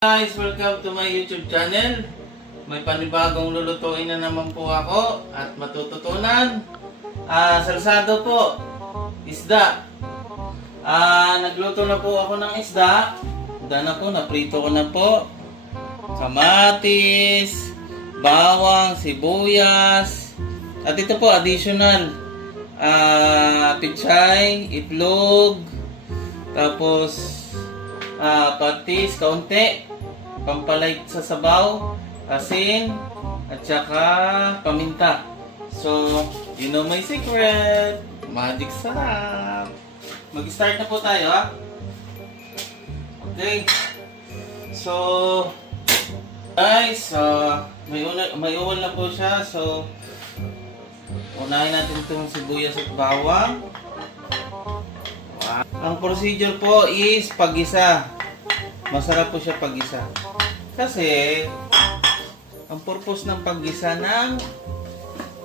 Guys, welcome to my YouTube channel. May panibagong lulutuin na naman po ako at matututunan. Salsado po, isda. Nagluto na po ako ng isda. Naprito ko na po. Kamatis, bawang, sibuyas. At ito po, additional. Pichay, itlog. Tapos, patis, kaunti. Pampalait sa sabaw, asin, at saka paminta. So, you know my secret. Magic sarap. Mag-start na po tayo, ha? Okay. So, guys, may uwal na po siya. So, unahin natin itong sibuyas at bawang. Ang procedure po is pag-isa. Masarap po siya pag-isa. Kasi, ang purpose ng pag-isa ng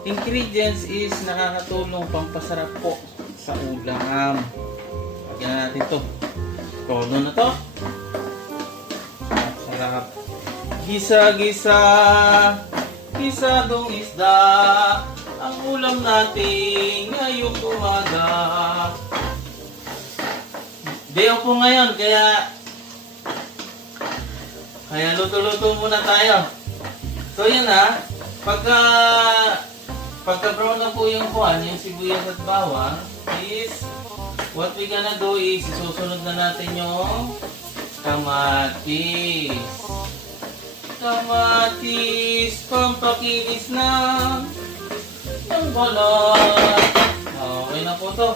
ingredients is nakakatulong pampasarap po sa ulam. Lagyan na natin ito. Todo na to. Sarap. Gisa-gisa, gisadong isda, ang ulam natin ngayong umaga. Day off po ngayon, kaya luto-luto muna tayo. So yun ha, pagka brown na po yung yung sibuyas at bawang, is what we gonna do is isusunod na natin yung kamatis. Kamatis, pampakinis ng balat. Okay na po to.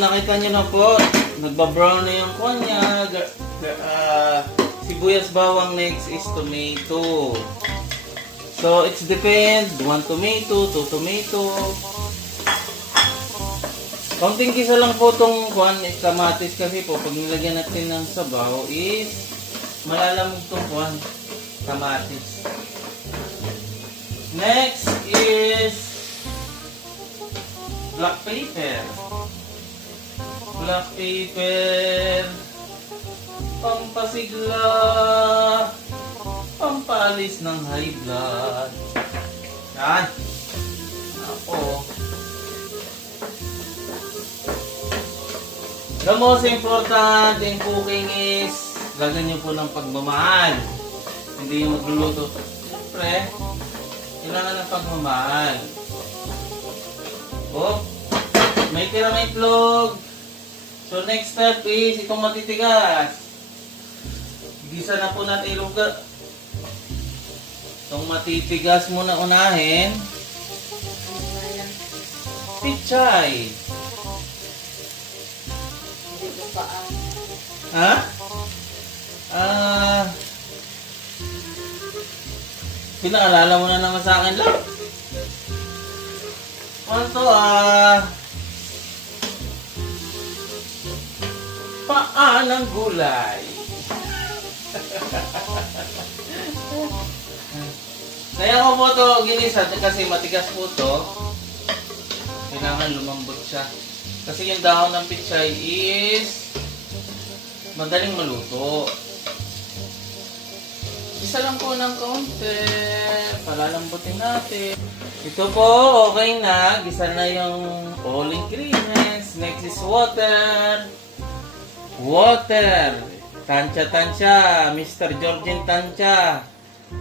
Nakita nyo na po, nagbabrown na yung kanya. Sibuyas bawang, next is tomato. So it's depend, 1 tomato, 2 tomato. Kaunting kisa lang po itong kamatis kasi po pag nilagyan natin ng sabaw is malalamog itong kamatis. Next is black pepper. Black pepper, pampasigla, pampalis ng high blood. Yan. Ako. The most important in cooking is gaganyan po ng pagmamahal. Hindi yung magluluto. Siyempre, kailangan ng pagmamahal. May tirang itlog. So next step is itong matitigas. Gisa na po natin iluga. Itong matitigas muna unahin. Pichay. Ha? Pinaalala mo na naman sa akin lang. Ano to paa ng gulay. Kaya ko po ito ginisa kasi matigas po ito. Kailangan lumambot siya. Kasi yung dahon ng pichay is madaling maluto. Isa lang po ng kaunti. Palalambutin natin. Ito po, okay na. Gisa na yung all ingredients. Next is water. Water. Tansya-tansya. Mr. Georgian tansya.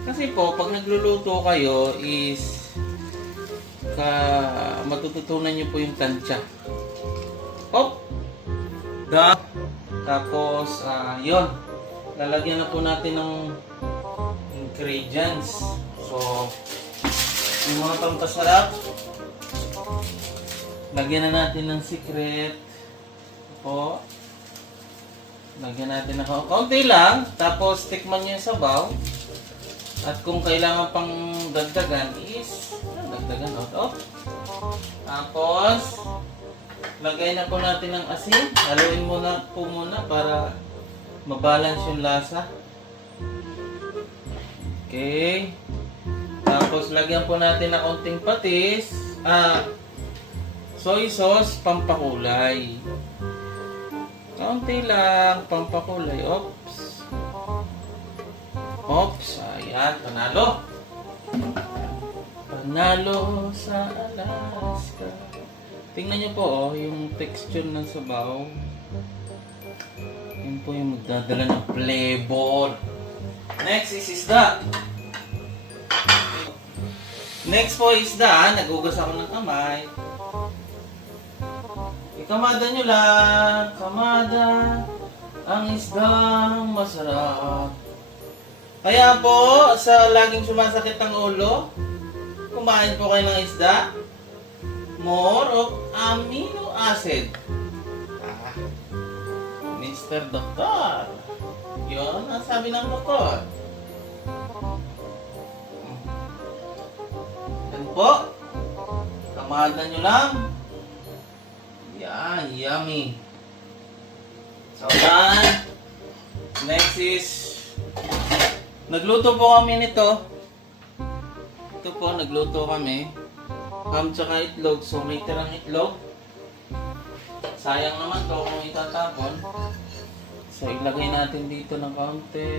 Kasi po, pag nagluluto kayo is matututunan nyo po yung tansya. Tapos, yun. Lalagyan na po natin ng ingredients. So, yung mga pampasarap, lagyan na natin ng secret. Po. Lagyan natin ng kaunti lang. Tapos, tikman nyo yung sabaw. At kung kailangan pang dagdagan is, dagdagan out. Tapos, lagay na po natin ng asin. Haluin muna po para mabalance yung lasa. Okay. Tapos, lagyan po natin ng kaunting patis. Soy sauce, pampakulay. Kaunti lang, pampakulay. Oops. Oops, ayan, panalo. Panalo sa Alaska. Tingnan nyo po, oh, yung texture ng sabaw. Yun po yung magdadala ng flavor. Next is isda. Next po isda, nagugas ako ng kamay. Ikamada nyo lang, kamada, ang isdang masarap. Kaya po, sa laging sumasakit ang ulo, kumain po kayo ng isda. More of amino acid. Mr. Doktor. Yun ang sabi ng doktor. Yan po. Kamada nyo lang. Yan, yummy. So, yan. Next is, nagluto po kami nito. Ito po, nagluto kami. Ham tsaka itlog. So, may tirang itlog. Sayang naman to kung itatapon. So, ilagay natin dito ng kaunti.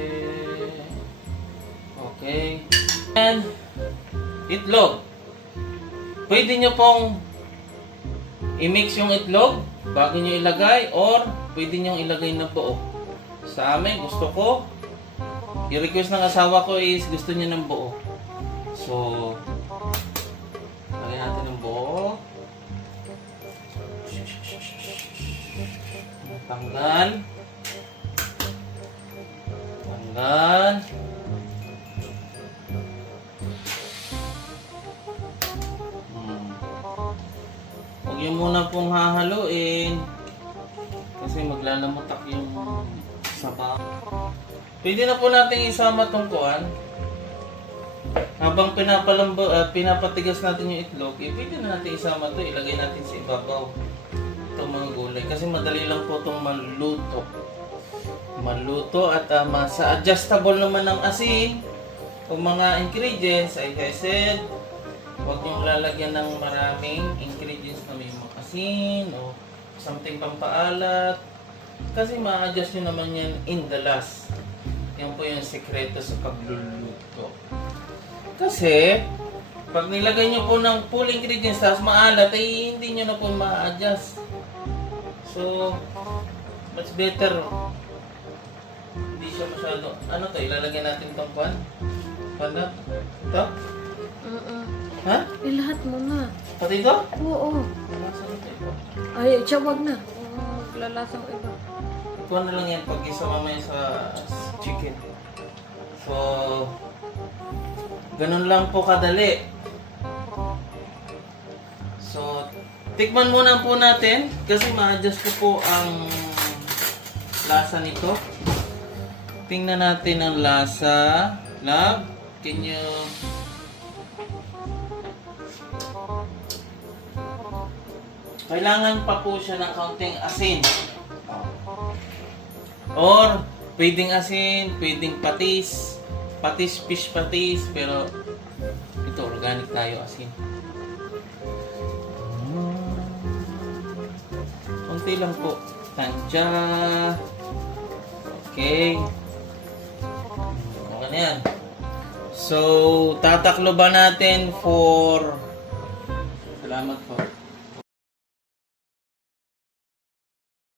Okay. And, itlog. Pwede nyo pong i-mix yung itlog bago nyo ilagay or pwede nyo ilagay na buo. Sa amin, gusto ko, i-request ng asawa ko is gusto niya ng buo. So, lagyan natin ng buo. Tanggal. Tanggal. Huwag nyo muna pong hahaluin kasi maglalamutak yung sabaw. Pwede na po natin isama tong kuan. Habang pinapatigas natin yung itlog, pwede na natin isama to, ilagay natin sa ibabaw itong mga gulay. Kasi madali lang po itong maluto. Maluto at masa adjustable naman ng asin. Kung mga ingredients, like I said, huwag niyong lalagyan ng maraming ingredients na may mga asin o something pampaalat. Kasi ma-adjust nyo naman yan in the last. Yan po yung sekreto sa pagluluto. Kasi, pag nilagay nyo po ng full ingredients tapos maalat, ay hindi nyo na po ma-adjust. So, much better. Hindi siya masyado. Ano to? Ilalagay natin itong pan? Pan? Ito? Ha? Lahat mo na. Pati ito? Oo. Nasaan ito? Ay, siya wag na. Maglalasang iba. Ito na lang yan pag isa mamaya sa chicken. So, ganun lang po kadali. So, tikman muna po natin kasi ma-adjust ko po ang lasa nito. Tingnan natin ang lasa. Love, can you... Kailangan pa po siya ng kaunting asin. Or, pwedeng asin, pwedeng patis. Patis, fish patis, pero ito, organic tayo, asin. Kunti lang po. Tansya. Okay. Okay na yan. So, tataklo ba natin for... Salamat po.